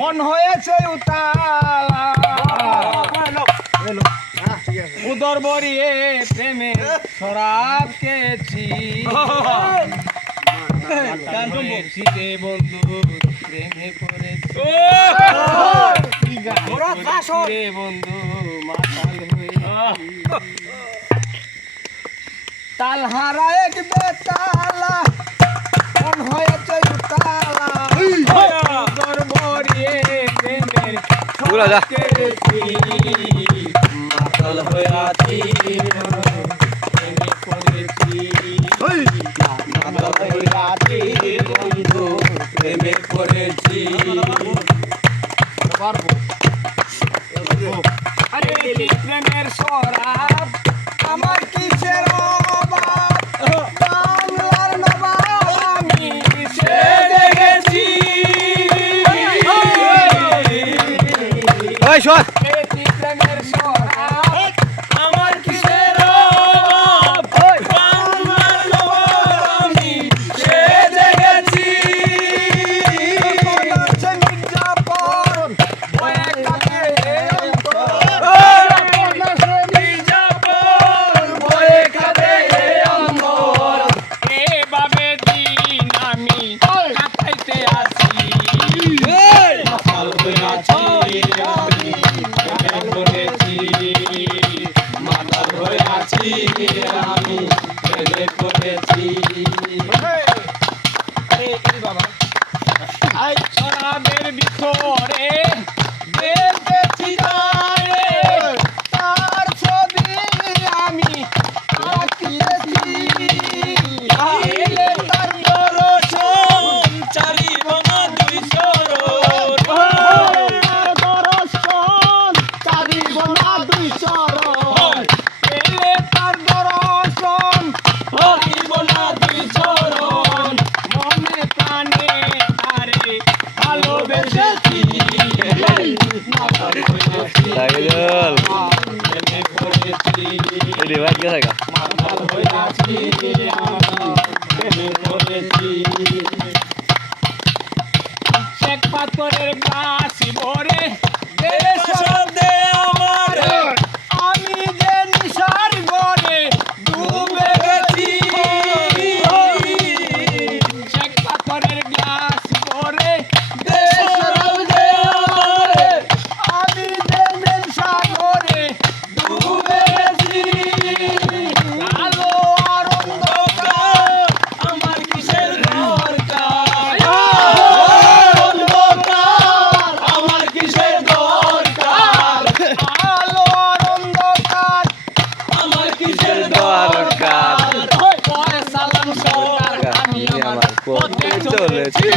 মন হয়েছে উতালা উদর বরিয়ে প্রেমে শরাব খেয়েছি শীতে বন্ধু প্রেমে পড়েছি বন্ধু মাতাল হয়ে তাল হারা এক বেতালা মন হয়েছে উতালা উদর বরিয়ে প্রেমের শরাব খেয়েছি মাতাল হয়ে আছি প্রেমে পড়েছি বন্ধু প্রেমে পড়েছি আরে প্রেমের শরাব আমার কিসের অভাব বাংলার নবাব আমি সে দেখেছি প্রেমের শরাব আমার কিসের অভাব বাংলার নবাব আমি সে দেখেছি মির্জাপুর বয়ে কাটে মির্জাপুর বয়ে কাটে অন্তর এভাবে দিন আমি কাটাইতে আসি মাতাল হয়ে আছি আমি প্রেমে পড়েছি মাতাল হয়ে আছি আমি প্রেমে পড়েছি শরাবের ভিতরে দেখেছি তার ছবি আমি আঁকিয়েছি তার দর্শন চারি ভাঙা দুই চরণ দর্শন চারি ভাঙা দুই চরণ এলে তার দর্শন চারি ভাঙা দুই চরণ মনে প্রাণে তারে ভালোবেসেছি Sagel. প্রেমে পড়েছি Ini buat kita kan? মাতাল হয়ে আছি প্রেমে পড়েছি শেখ পাথরের বাসি ভরে দেশ শব্দে আমার আমি যে নিশার ঘরে ডুবে গেছি শেখ পাথরের গ্লাস ভরে দেশ শব্দে আমার আমি যে নিশার ঘরে ডুবে গেছি আলো আর অন্ধকার আমার কিসের দরকার অন্ধকার আমার কিসের দরকার আলো আর অন্ধকার আমার কিসের দরকার সালাম সরকার আমি আমার পথে চলেছি